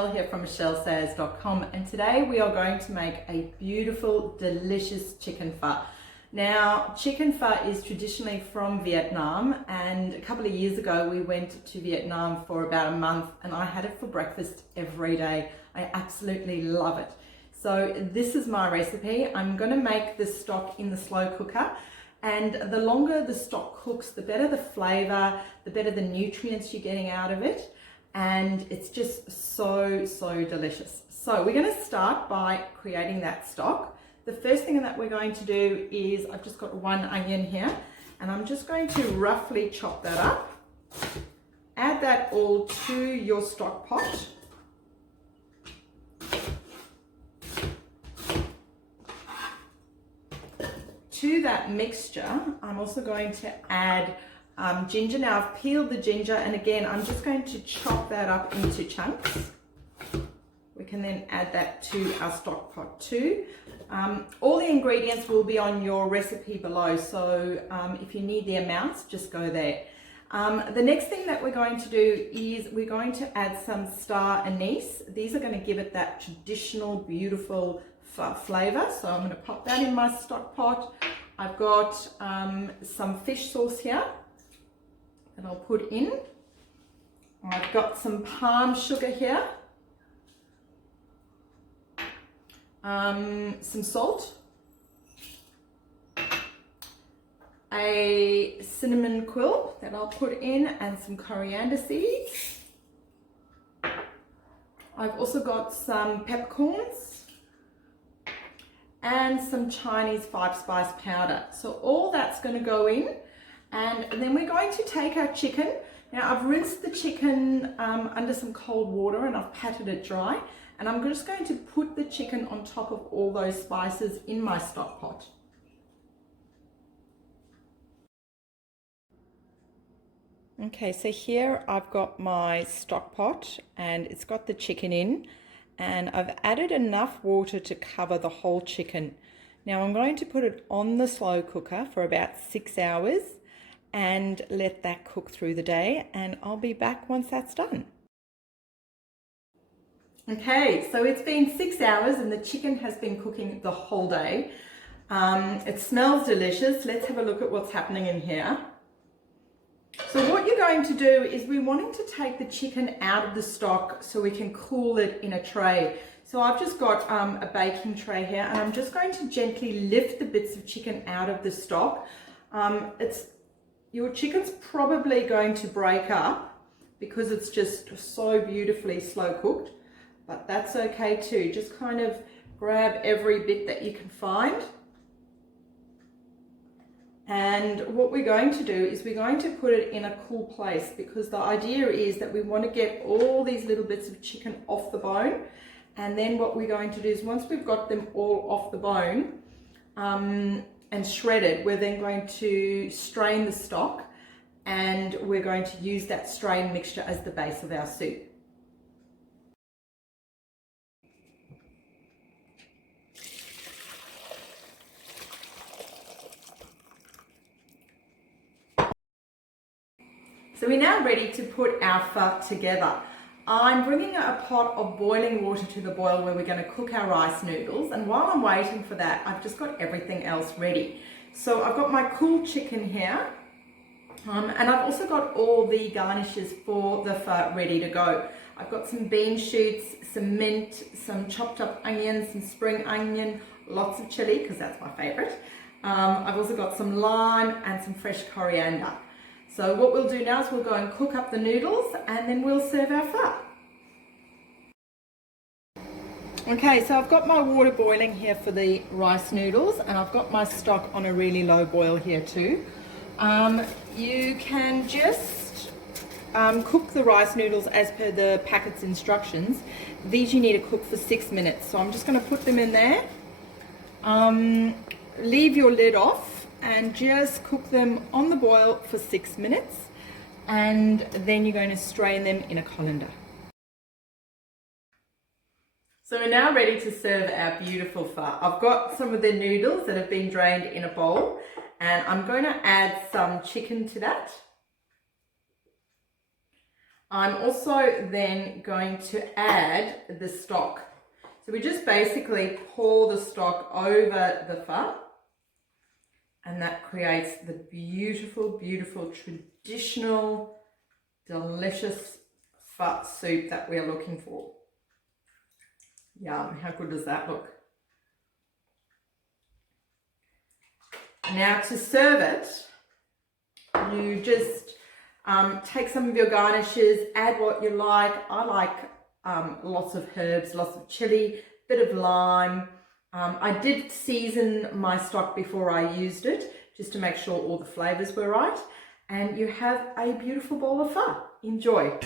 Michelle here from michellesayers.com, and today we are going to make a beautiful, delicious chicken pho. Now, chicken pho is traditionally from Vietnam, and a couple of years ago we went to Vietnam for about a month and I had it for breakfast every day. I absolutely love it. So this is my recipe. I'm going to make the stock in the slow cooker, and the longer the stock cooks, the better the flavor, the better the nutrients you're getting out of it. And it's just so delicious. So we're going to start by creating that stock. The first thing that we're going to do is, I've just got one onion here, and I'm just going to roughly chop that up. Add that all to your stock pot. To that mixture, I'm also going to add ginger. Now I've peeled the ginger, and again I'm just going to chop that up into chunks. We can then add that to our stock pot too. All the ingredients will be on your recipe below, so if you need the amounts, just go there. The next thing that we're going to do is we're going to add some star anise. These are going to give it that traditional beautiful flavor, so I'm going to pop that in my stock pot. I've got some fish sauce here that I'll put in. I've got some palm sugar here, some salt, a cinnamon quill that I'll put in, and some coriander seeds. I've also got some peppercorns and some Chinese 5-spice powder. So all that's going to go in, and then we're going to take our chicken. Now I've rinsed the chicken under some cold water and I've patted it dry, and I'm just going to put the chicken on top of all those spices in my stock pot. Okay, so here I've got my stock pot and it's got the chicken in, and I've added enough water to cover the whole chicken. Now I'm going to put it on the slow cooker for about 6 hours and let that cook through the day, and I'll be back once that's done. Okay, so it's been 6 hours and the chicken has been cooking the whole day. It smells delicious. Let's have a look at what's happening in here. So what you're going to do is we're wanting to take the chicken out of the stock so we can cool it in a tray. So I've just got a baking tray here, and I'm just going to gently lift the bits of chicken out of the stock. Your chicken's probably going to break up because it's just so beautifully slow cooked, but that's okay too. Just kind of grab every bit that you can find. And what we're going to do is we're going to put it in a cool place, because the idea is that we want to get all these little bits of chicken off the bone. And then what we're going to do is, once we've got them all off the bone and shredded, we're then going to strain the stock, and we're going to use that strained mixture as the base of our soup. So we're now ready to put our pho together. I'm bringing a pot of boiling water to the boil where we're going to cook our rice noodles, and while I'm waiting for that, I've just got everything else ready. So I've got my cool chicken here, and I've also got all the garnishes for the pho ready to go. I've got some bean shoots, some mint, some chopped up onions, some spring onion, lots of chili because that's my favorite. I've also got some lime and some fresh coriander. So what we'll do now is we'll go and cook up the noodles, and then we'll serve our pho. Okay, so I've got my water boiling here for the rice noodles, and I've got my stock on a really low boil here too. You can just cook the rice noodles as per the packet's instructions. These you need to cook for 6 minutes. So I'm just going to put them in there. Leave your lid off and just cook them on the boil for 6 minutes, and then you're going to strain them in a colander. So we're now ready to serve our beautiful pho. I've got some of the noodles that have been drained in a bowl, and I'm going to add some chicken to that. I'm also then going to add the stock. So we just basically pour the stock over the pho, and that creates the beautiful, beautiful, traditional, delicious pho soup that we're looking for. Yum, how good does that look? Now to serve it, you just take some of your garnishes, add what you like. I like lots of herbs, lots of chili, bit of lime. I did season my stock before I used it, just to make sure all the flavors were right. And you have a beautiful bowl of pho. Enjoy.